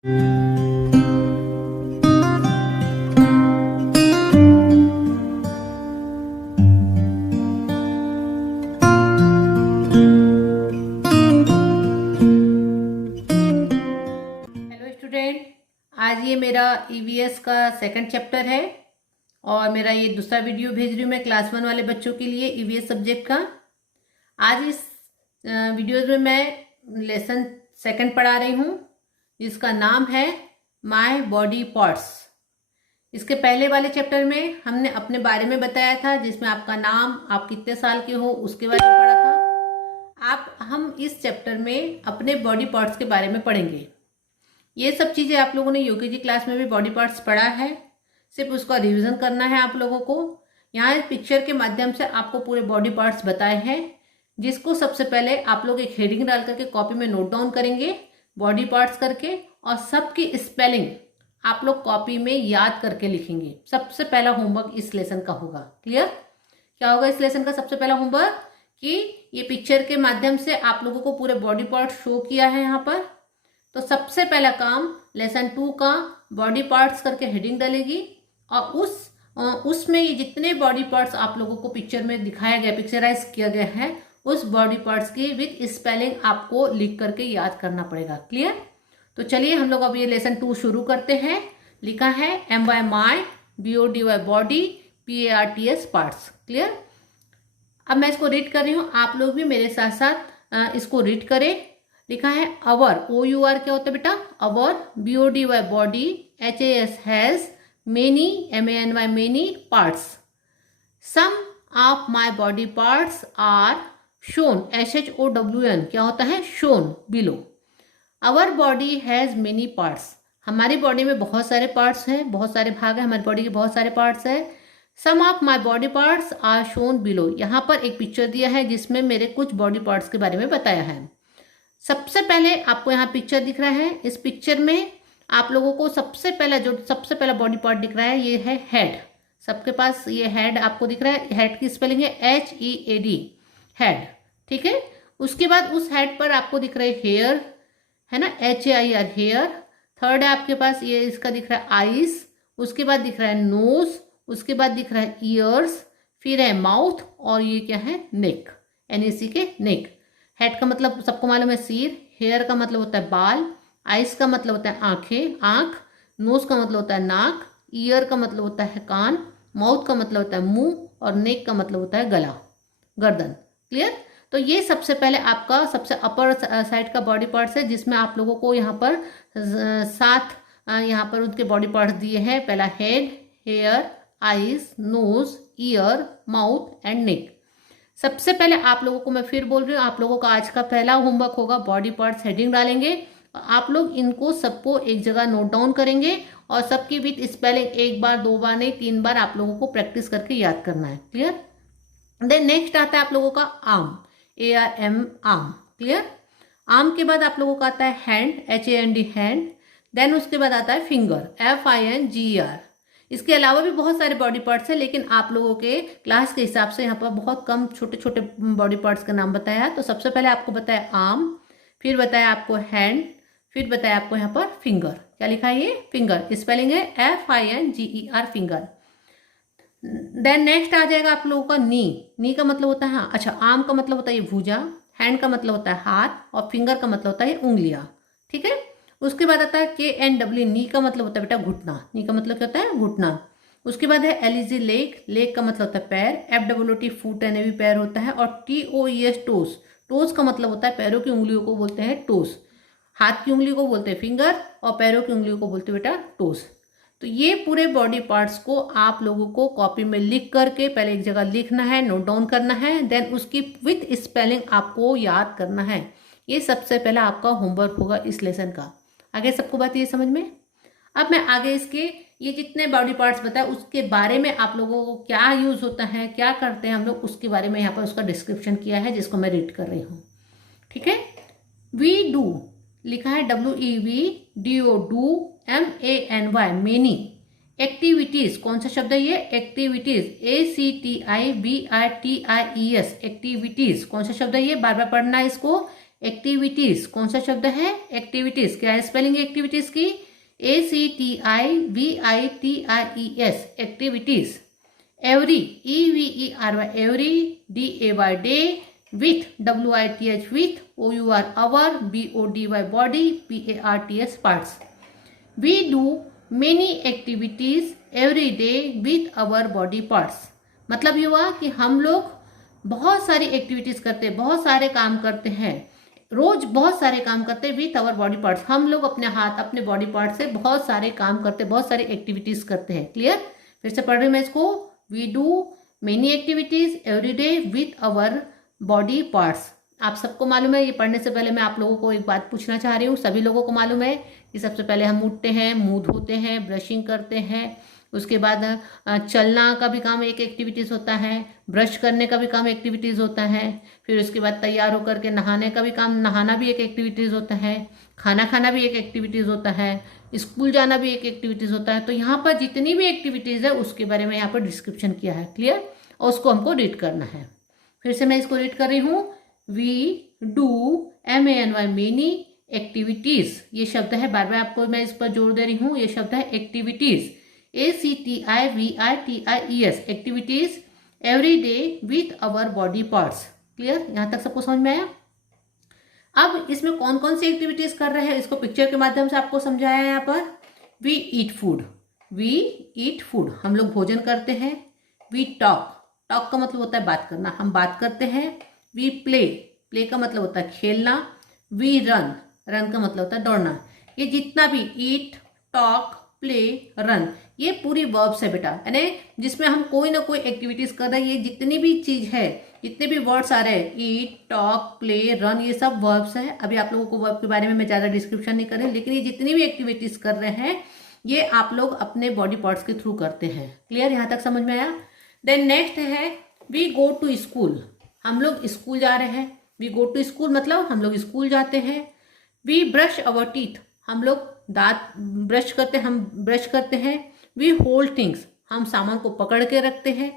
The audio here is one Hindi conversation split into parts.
स्टूडेंट, आज ये मेरा ईवीएस का सेकंड चैप्टर है और मेरा ये दूसरा वीडियो भेज रही हूँ मैं क्लास 1 वाले बच्चों के लिए ईवीएस सब्जेक्ट का। आज इस वीडियो में मैं लेसन सेकंड पढ़ा रही हूँ जिसका नाम है माय बॉडी पार्ट्स। इसके पहले वाले चैप्टर में हमने अपने बारे में बताया था, जिसमें आपका नाम, आप कितने साल के हो, उसके बारे में पढ़ा था। हम इस चैप्टर में अपने बॉडी पार्ट्स के बारे में पढ़ेंगे। ये सब चीज़ें आप लोगों ने यूकेजी क्लास में भी बॉडी पार्ट्स पढ़ा है, सिर्फ उसका रिवीजन करना है आप लोगों को। यहाँ पिक्चर के माध्यम से आपको पूरे बॉडी पार्ट्स बताए हैं, जिसको सबसे पहले आप लोग एक हेडिंग डाल करके कॉपी में नोट डाउन करेंगे बॉडी पार्ट्स करके, और सबकी स्पेलिंग आप लोग कॉपी में याद करके लिखेंगे। सबसे पहला होमवर्क इस लेसन का होगा। क्लियर? क्या होगा इस लेसन का सबसे पहला होमवर्क? कि ये पिक्चर के माध्यम से आप लोगों को पूरे बॉडी पार्ट शो किया है यहाँ पर। तो सबसे पहला काम लेसन 2 का बॉडी पार्ट्स करके हेडिंग डालेगी, और उसमें ये जितने बॉडी पार्ट्स आप लोगों को पिक्चर में दिखाया गया, पिक्चराइज किया गया है, उस बॉडी पार्ट्स की विद स्पेलिंग आपको लिख करके याद करना पड़ेगा। क्लियर? तो चलिए हम लोग अब ये लेसन 2 शुरू करते हैं। लिखा है MY my, BODY body, PARTS parts. Clear? अब मैं इसको रीड कर रही हूँ, आप लोग भी मेरे साथ साथ इसको रीड करें। लिखा है अवर, OUR क्या होता है बेटा? Our, BODY body, HAS has, many, MANY many parts. Some of my body parts are shown, SHOWN क्या होता है? Shown below. Our body has many parts, हमारी बॉडी में बहुत सारे पार्ट्स हैं, बहुत सारे भाग हैं, हमारी बॉडी के बहुत सारे पार्ट्स हैं। Some of my body parts are shown below, यहाँ पर एक पिक्चर दिया है जिसमें मेरे कुछ बॉडी पार्ट्स के बारे में बताया है। सबसे पहले आपको यहाँ पिक्चर दिख रहा है। इस पिक्चर में आप लोगों को सबसे पहला बॉडी पार्ट दिख रहा है, ये है हेड। सबके पास ये हेड आपको दिख रहा है। हेड की स्पेलिंग है HEAD, हेड। ठीक है? उसके बाद उस हेड पर आपको दिख रहा है हेयर, है ना, HAIR हेयर। थर्ड है आपके पास ये इसका दिख रहा है आईज, उसके बाद दिख रहा है नोज, उसके बाद दिख रहा है ईयर्स, फिर है माउथ, और ये क्या है? नेक, NAC के नेक। हेड का मतलब सबको मालूम है सिर, हेयर का मतलब होता है बाल, आइज का मतलब होता है आंखें, आंख, नोज का मतलब होता है नाक, ईयर का मतलब होता है कान, माउथ का मतलब होता है मुंह, और नेक का मतलब होता है गला, गर्दन। क्लियर? तो ये सबसे पहले आपका सबसे अपर साइड का बॉडी पार्ट्स है, जिसमें आप लोगों को यहाँ पर 7 यहाँ पर उनके बॉडी पार्ट्स दिए हैं। पहला head, hair, eyes, nose, ear, mouth and neck. सबसे पहले आप लोगों को मैं फिर बोल रही हूँ, आप लोगों का आज का पहला होमवर्क होगा बॉडी पार्ट्स हेडिंग डालेंगे। आप लोग इनको सबको एक जगह नोट डाउन करेंगे, और सबकी विद स्पेलिंग 1 बार 2 बार नहीं 3 बार आप लोगों को प्रैक्टिस करके याद करना है। क्लियर? देन नेक्स्ट आता है आप लोगों का arm, ARM arm. Clear? Arm के बाद आप लोगों का आता है हैंड, HAND हैंड। देन उसके बाद आता है फिंगर, FINGER। इसके अलावा भी बहुत सारे बॉडी पार्ट्स हैं, लेकिन आप लोगों के क्लास के हिसाब से यहाँ पर बहुत कम छोटे छोटे बॉडी पार्ट्स का नाम बताया है। तो सबसे पहले आपको बताया आर्म, फिर बताया आपको हैंड, फिर बताया आपको यहाँ पर फिंगर। क्या लिखा है ये? फिंगर। स्पेलिंग है FINGER, फिंगर। देन नेक्स्ट आ जाएगा आप लोगों का नी। नी का मतलब होता है, हाँ अच्छा, आर्म का मतलब होता है ये भुजा, हैंड का मतलब होता है हाथ, और फिंगर का मतलब होता है उंगलियां। ठीक है? उसके बाद आता है KNW, नी का मतलब होता है बेटा घुटना। नी का मतलब क्या होता है? घुटना। उसके बाद है LEG लेग, लेग का मतलब होता है पैर, FWT फुट, भी पैर होता है, और TOES टोस, टोस का मतलब होता है पैरों की उंगलियों को बोलते हैं टोस। हाथ की उंगली को बोलते हैं फिंगर, और पैरों की उंगलियों को बोलते हैं बेटा टोस। तो ये पूरे बॉडी पार्ट्स को आप लोगों को कॉपी में लिख करके पहले एक जगह लिखना है, नोट डाउन करना है, देन उसकी विथ स्पेलिंग आपको याद करना है। ये सबसे पहला आपका होमवर्क होगा इस लेसन का। आगे सबको बात ये समझ में? अब मैं आगे इसके ये जितने बॉडी पार्ट्स बताए उसके बारे में आप लोगों को क्या यूज होता है, क्या करते हैं हम लोग, उसके बारे में यहाँ पर उसका डिस्क्रिप्शन किया है, जिसको मैं रीड कर रही हूँ। ठीक है? वी डू लिखा है WEVDO, do, MANY many. Activities, कौन सा शब्द है ये? Activities, ACTIVITIES, activities. कौन सा शब्द है ये? बार बार पढ़ना है इसको। एक्टिविटीज, कौन सा शब्द है? एक्टिविटीज। क्या है स्पेलिंग एक्टिविटीज की? ACTIVITIES, activities. Every, EVERY, every, DAY, day, with, WITH, with, OUR, our, BODY, body, PARTS, parts. We do many activities every day with our body parts. मतलब ये हुआ कि हम लोग बहुत सारी एक्टिविटीज करते हैं, बहुत सारे काम करते हैं, रोज बहुत सारे काम करते हैं विथ आवर बॉडी पार्ट्स। हम लोग अपने हाथ, अपने बॉडी पार्ट से बहुत सारे काम करते हैं, बहुत सारी एक्टिविटीज करते हैं। क्लियर? फिर से पढ़ रही हूँ मैं इसको। We do many activities every day with our body parts. आप सबको मालूम है, ये पढ़ने से पहले मैं आप लोगों को एक बात पूछना चाह रही हूँ। सभी लोगों को मालूम है कि सबसे पहले हम उठते हैं, मुंह धोते हैं, ब्रशिंग करते हैं, उसके बाद चलना का भी काम एक एक्टिविटीज़ होता है, ब्रश करने का भी काम एक्टिविटीज़ होता है, फिर उसके बाद तैयार होकर के नहाने का भी काम, नहाना भी एक एक्टिविटीज़ होता है, खाना खाना भी एक एक्टिविटीज़ होता है, स्कूल जाना भी एक एक्टिविटीज़ होता है। तो यहाँ पर जितनी भी एक्टिविटीज़ है उसके बारे में यहाँ पर डिस्क्रिप्शन किया है। क्लियर? और उसको हमको रीड करना है। फिर से मैं इसको रीड कर रही हूँ। We do MANY many activities. ये शब्द है, बार बार आपको मैं इस पर जोर दे रही हूँ, ये शब्द है activities. ACTIVITIES, activities every day with our body parts. Clear? यहाँ तक सबको समझ में आया? अब इसमें कौन कौन सी एक्टिविटीज कर रहे हैं इसको पिक्चर के माध्यम से आपको समझाया है। यहाँ पर we eat food, we eat food, हम लोग भोजन करते हैं। वी टॉक, टॉक का मतलब होता है बात करना, हम बात करते हैं। वी प्ले, प्ले का मतलब होता है खेलना। वी रन, रन का मतलब होता है दौड़ना। ये जितना भी ईट, टॉक, प्ले, रन, ये पूरी वर्ब्स है बेटा, यानी जिसमें हम कोई ना कोई एक्टिविटीज कर रहे हैं। ये जितनी भी चीज है, जितने भी वर्ड्स आ रहे हैं, ईट, टॉक, प्ले, रन, ये सब वर्ब्स है। अभी आप लोगों को वर्ब के बारे में मैं ज्यादा डिस्क्रिप्शन नहीं कर रही, लेकिन ये जितनी भी एक्टिविटीज कर रहे हैं ये आप लोग अपने बॉडी पार्ट्स के थ्रू करते हैं। क्लियर? यहाँ तक समझ में आया? देन नेक्स्ट है वी गो टू स्कूल, हम लोग स्कूल जा रहे हैं। वी गो टू स्कूल मतलब हम लोग स्कूल जाते हैं। वी ब्रश अवर टीथ, हम लोग दांत ब्रश करते हैं, हम ब्रश करते हैं। वी होल्ड थिंग्स, हम सामान को पकड़ के रखते हैं।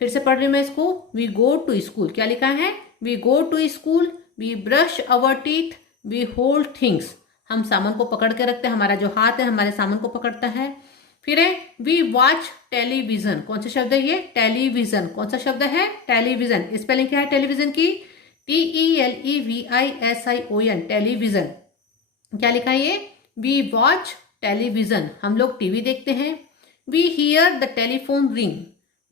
फिर से पढ़ रही मैं इसको। वी गो टू स्कूल, क्या लिखा है? We go to school, we brush our teeth, we hold things, हम सामान को पकड़ के रखते हैं, हमारा जो हाथ है हमारे सामान को पकड़ता है। फिर है वी वॉच टेलीविजन, कौन सा शब्द है ये? टेलीविजन। कौन सा शब्द है? टेलीविजन। स्पेलिंग क्या है टेलीविजन की? TELEVISION, television. क्या लिखा है ये? वी वॉच टेलीविजन, हम लोग टीवी देखते हैं। We hear the telephone ring,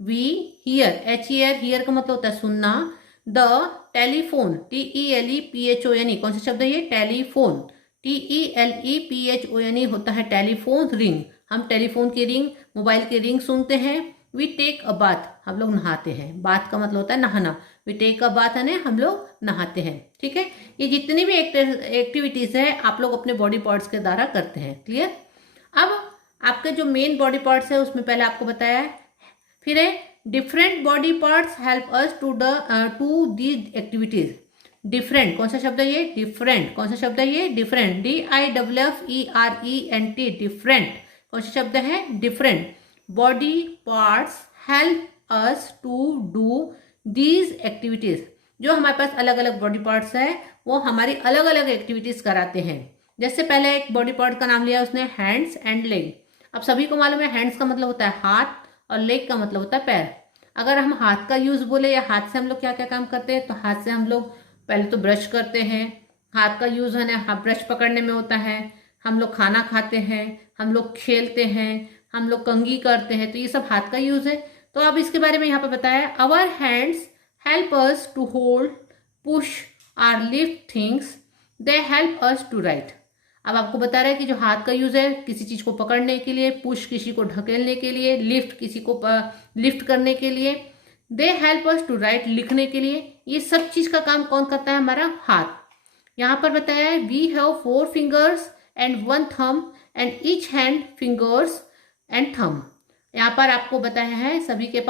we hear, hear का मतलब होता है सुनना। द टेलीफोन, TELEPHONE, कौन सा शब्द है ये? टेलीफोन। TELEPHONE होता है टेलीफोन रिंग, हम टेलीफोन की रिंग, मोबाइल की रिंग सुनते हैं। वी टेक अ बाथ, हम लोग नहाते हैं, बाथ का मतलब होता है नहाना। वी टेक अ बाथ है हम लोग नहाते हैं। ठीक है? ये जितनी भी एक्टिविटीज है आप लोग अपने बॉडी पार्ट्स के द्वारा करते हैं। क्लियर? अब आपके जो मेन बॉडी पार्ट्स है उसमें पहले आपको बताया है। फिर है different body parts help us to these activities. Different, कौन सा शब्द है ये? डिफरेंट। कौन सा शब्द है ये? Different, DIFFERENT, different. कौन सा शब्द है? Different. Body parts help us to do these activities, जो हमारे पास अलग अलग बॉडी पार्ट्स है वो हमारी अलग अलग एक्टिविटीज कराते हैं। जैसे पहले एक बॉडी पार्ट का नाम लिया उसने, हैंड्स एंड लेग। अब सभी को मालूम है हैंड्स का मतलब होता है हाथ और लेग का मतलब होता है पैर। अगर हम हाथ का यूज बोले या हाथ से हम लोग क्या क्या काम करते हैं, तो हाथ से हम लोग पहले तो ब्रश करते हैं, हाथ का यूज है ना ब्रश पकड़ने में होता है। हम लोग खाना खाते हैं, हम लोग खेलते हैं, हम लोग कंघी करते हैं, तो ये सब हाथ का यूज है। तो अब इसके बारे में यहाँ पे बताया, our hands help us to hold, push और lift things, they help us to write. अब आपको बता रहा है कि जो हाथ का यूज है किसी चीज को पकड़ने के लिए, पुश किसी को ढकेलने के लिए, लिफ्ट किसी को लिफ्ट करने के लिए, they help us to write लिखने के लिए। ये सब चीज का काम कौन करता है? हमारा हाथ। यहाँ पर बताया है we have 4 fingers and 1 thumb and each hand fingers and thumb. यहाँ पर आपको बताया है सभी के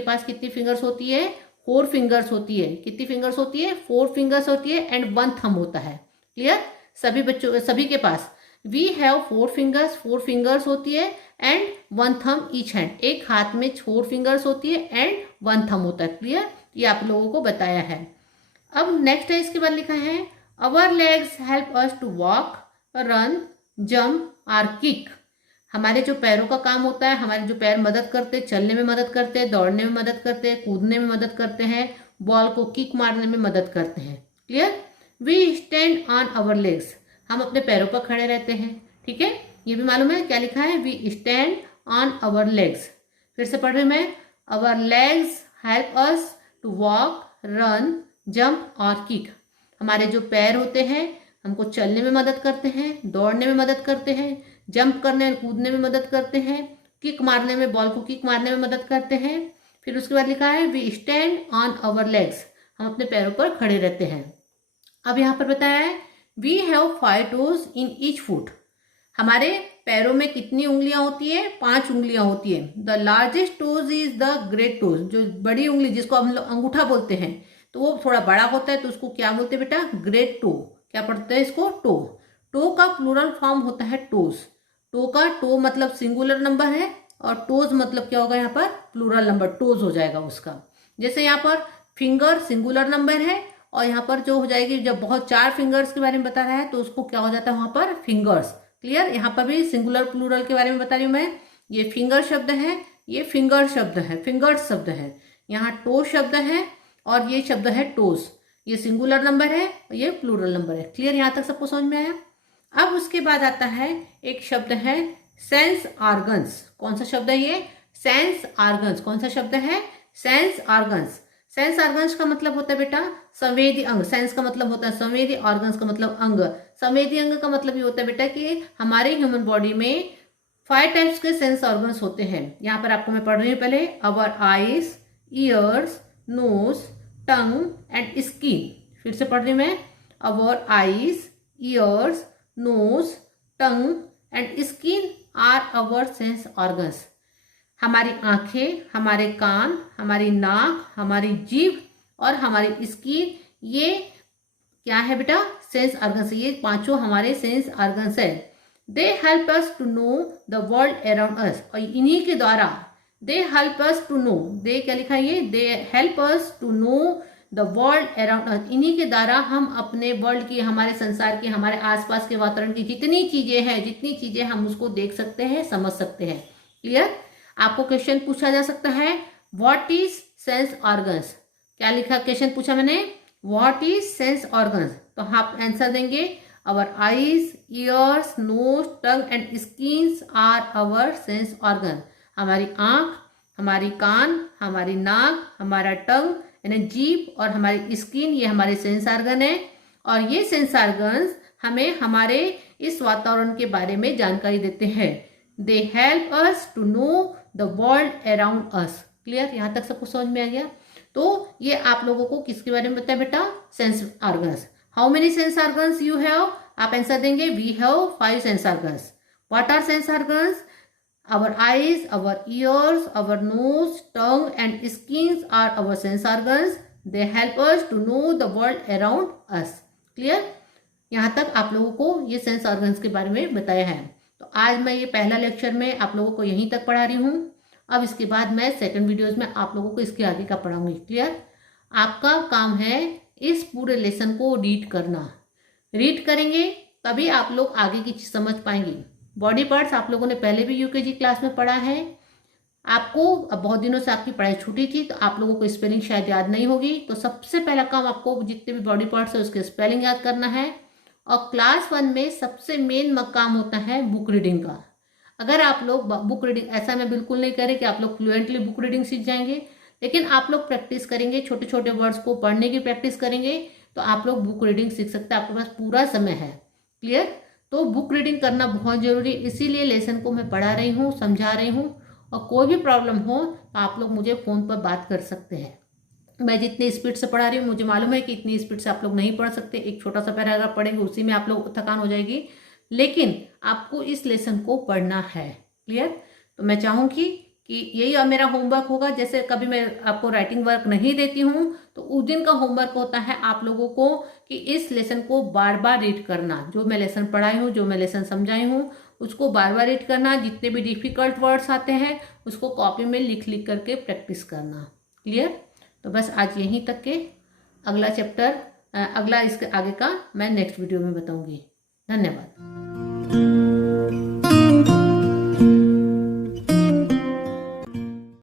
पास कितनी फिंगर्स होती है? 4 फिंगर्स होती है। कितनी फिंगर्स होती है? 4 फिंगर्स होती है एंड 1 थंब होता है। क्लियर? सभी के पास वी हैव 4 फिंगर्स, 4 फिंगर्स होती है एंड 1 थंब ईच हैंड, एक हाथ में 4 फिंगर्स होती है एंड 1 थंब होता है। क्लियर? ये आप लोगों को बताया है। अब नेक्स्ट है इसके बाद लिखा है our legs help us to walk, run, jump और किक। हमारे जो पैरों का काम होता है, हमारे जो पैर मदद करते हैं, चलने में मदद करते हैं, दौड़ने में मदद करते हैं, कूदने में मदद करते हैं, बॉल को किक मारने में मदद करते हैं। Clear? We stand on our legs, हम अपने पैरों पर खड़े रहते हैं। ठीक है, ये भी मालूम है क्या लिखा है, we stand on our legs. फिर से पढ़ रही हूँ मैं, our legs help us to walk, run, jump और किक। हमारे जो पैर होते हैं हमको चलने में मदद करते हैं, दौड़ने में मदद करते हैं, जंप करने और कूदने में मदद करते हैं, किक मारने में, बॉल को किक मारने में मदद करते हैं। फिर उसके बाद लिखा है we stand on our legs, हम अपने पैरों पर खड़े रहते हैं। अब यहाँ पर बताया है we have 5 toes in each foot, हमारे पैरों में कितनी उंगलियां होती है, 5 उंगलियां होती है। The largest toes is the great toes, जो बड़ी उंगली जिसको हम लोग अंगूठा बोलते हैं, तो वो थोड़ा बड़ा होता है तो उसको क्या बोलते हैं बेटा, ग्रेट टो। क्या पढ़ते हैं इसको, टो। टो का प्लूरल फॉर्म होता है टोज। टो का टो मतलब सिंगुलर नंबर है और टोज मतलब क्या होगा यहाँ पर, प्लूरल नंबर, टोज हो जाएगा उसका। जैसे यहाँ पर फिंगर सिंगुलर नंबर है और यहाँ पर जो हो जाएगी, जब बहुत 4 फिंगर्स के बारे में बता रहा है तो उसको क्या हो जाता है वहां पर, फिंगर्स। क्लियर? यहाँ पर भी सिंगुलर प्लूरल के बारे में बता रही हूँ मैं। ये फिंगर शब्द है, ये फिंगर शब्द है, फिंगर्स शब्द है। यहाँ टो शब्द है और ये शब्द है टोज। ये सिंगुलर नंबर है और ये प्लूरल नंबर है। क्लियर? यहाँ तक सबको समझ में आया? अब उसके बाद आता है एक शब्द है सेंस ऑर्गन्स। कौन सा शब्द है ये, सेंस ऑर्गन्स। कौन सा शब्द है, सेंस ऑर्गन्स। सेंस ऑर्गन्स का मतलब होता है बेटा संवेदी अंग। सेंस का मतलब होता है संवेदी, ऑर्गन्स का मतलब अंग। संवेदी अंग का मतलब ये होता है बेटा कि हमारे ह्यूमन बॉडी में 5 टाइप्स के सेंस ऑर्गन्स होते हैं। यहाँ पर आपको मैं पढ़ रही हूँ पहले, our eyes, ears, nose, tongue and skin. फिर से पढ़ रही हूँ मैं, our eyes, ears, nose, tongue and skin are our sense organs. हमारी आंखें, हमारे कान, हमारी नाक, हमारी जीभ और हमारी स्किन, ये क्या है बेटा, सेंस ऑर्गन्स। ये 5 हमारे सेंस ऑर्गन्स है। They help us to know the world around us, और इन्हीं के द्वारा, they help us to know, they क्या लिखा है ये, they help us to know the world around us. इन्हीं के द्वारा हम अपने वर्ल्ड की, हमारे संसार की, हमारे आसपास के वातावरण की जितनी चीजें हैं, जितनी चीजें हम उसको देख सकते हैं, समझ सकते हैं। क्लियर? आपको क्वेश्चन पूछा जा सकता है, व्हाट इज सेंस ऑर्गन्स। क्या लिखा, क्वेश्चन पूछा मैंने, व्हाट इज सेंस ऑर्गन्स, तो आप आंसर देंगे our eyes, ears, nose, tongue and skins are our sense organ. हमारी आंख, हमारी कान, हमारी नाक, हमारा टंग यानी जीभ और हमारी स्किन, ये हमारे सेंस ऑर्गन है। और ये सेंस ऑर्गन्स हमें हमारे इस वातावरण के बारे में जानकारी देते हैं। They help us to know the world around us. Clear? यहाँ तक सबको समझ में आ गया? तो ये आप लोगों को किसके बारे में बताया बेटा, sense organs. How many sense organs you have, आप आंसर देंगे we have 5 sense organs. What are sense organs, our eyes, our ears, our nose, tongue and skins are our sense organs. They help us to know the world around us. Clear? यहाँ तक आप लोगों को ये सेंस ऑर्गन्स के बारे में बताया है। तो आज मैं ये पहला लेक्चर में आप लोगों को यहीं तक पढ़ा रही हूँ। अब इसके बाद मैं सेकंड वीडियोस में आप लोगों को इसके आगे का पढ़ाऊंगी। क्लियर? आपका काम है इस पूरे लेसन को रीड करना। रीड करेंगे तभी आप लोग आगे की चीज समझ पाएंगे। बॉडी पार्ट्स आप लोगों ने पहले भी यूकेजी क्लास में पढ़ा है। आपको अब बहुत दिनों से आपकी पढ़ाई छूटी थी तो आप लोगों को स्पेलिंग शायद याद नहीं होगी। तो सबसे पहला काम आपको जितने भी बॉडी पार्ट्स है उसके स्पेलिंग याद करना है। और क्लास 1 में सबसे मेन काम होता है बुक रीडिंग का। अगर आप लोग बुक रीडिंग, ऐसा मैं बिल्कुल नहीं कह रही कि आप लोग फ्लुएंटली बुक रीडिंग सीख जाएंगे, लेकिन आप लोग प्रैक्टिस करेंगे, छोटे छोटे वर्ड्स को पढ़ने की प्रैक्टिस करेंगे तो आप लोग बुक रीडिंग सीख सकते हैं। आपके पास पूरा समय है। क्लियर? तो बुक रीडिंग करना बहुत जरूरी, इसीलिए लेसन को मैं पढ़ा रही हूँ, समझा रही हूँ। और कोई भी प्रॉब्लम हो तो आप लोग मुझे फ़ोन पर बात कर सकते हैं। मैं जितनी स्पीड से पढ़ा रही हूँ, मुझे मालूम है कि इतनी स्पीड से आप लोग नहीं पढ़ सकते। एक छोटा सा पैराग्राफ पढ़ेंगे उसी में आप लोग थकान हो जाएगी, लेकिन आपको इस लेसन को पढ़ना है। क्लियर? तो मैं चाहूँगी कि यही मेरा होमवर्क होगा। जैसे कभी मैं आपको राइटिंग वर्क नहीं देती हूँ तो उस दिन का होमवर्क होता है आप लोगों को कि इस लेसन को बार बार रीड करना। जो मैं लेसन पढ़ाई हूँ, जो मैं लेसन समझाई हूँ, उसको बार बार रीड करना। जितने भी डिफिकल्ट वर्ड्स आते हैं उसको कॉपी में लिख लिख करके प्रैक्टिस करना। क्लियर? तो बस आज यहीं तक के, अगला चैप्टर अगला इसके आगे का मैं नेक्स्ट वीडियो में बताऊंगी। धन्यवाद।